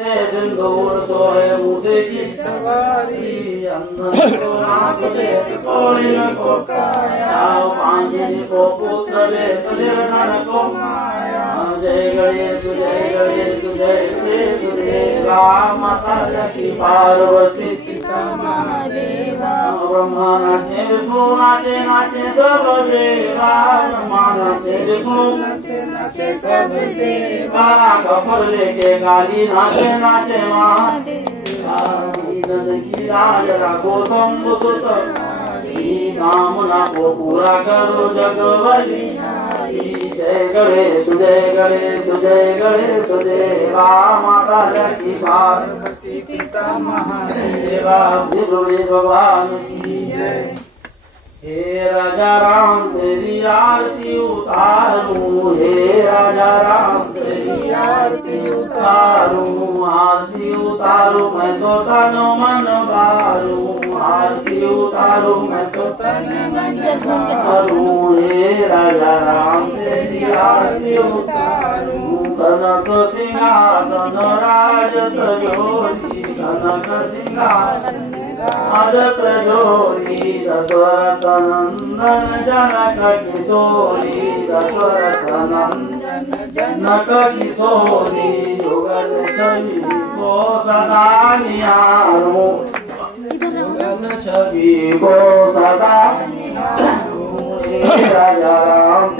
सिंदूर सोए मूसे की सवारी अंधन को नाक दे कोड़िन को काया पांजन को पुत्र दे निर्धन को माया जय गणेश जय गणेश जय गणेश देवा माता लक्ष्मी पार्वती सीता महादेवा ब्रह्मा नाचे विष्णु नाचे नाचे सब देवा ब्रह्मा नाचे विष्णु नाचे सब देवा कमर लेके गाली नाचे नाचे महादेवा की राज राखो शंभु सुत कामना को पूरा करो जगवली जय गणेश जय गणेश जय गणेश देवा माता लक्ष्मी पार्वती पिता महादेवा दिलोरे भगवान की जय हे राजा राम तेरी आरती उतारूं हे राजा राम तेरी आरती उतारूं आरती उतारूं मैं तो तन मन बारूं आरती उतारूं मैं तो तन मन बारूं हे राजा राम तेरी आरती उतारूं कनक सिंहासन राजत जोरी कनक सिंहासन राजत जोरी दशरथ नंदन जनक किशोरी दशरथ नंदन जनक किशोरी युगल छवि को सदा निहारूं युगल छवि को सदा निहारूं राजा राम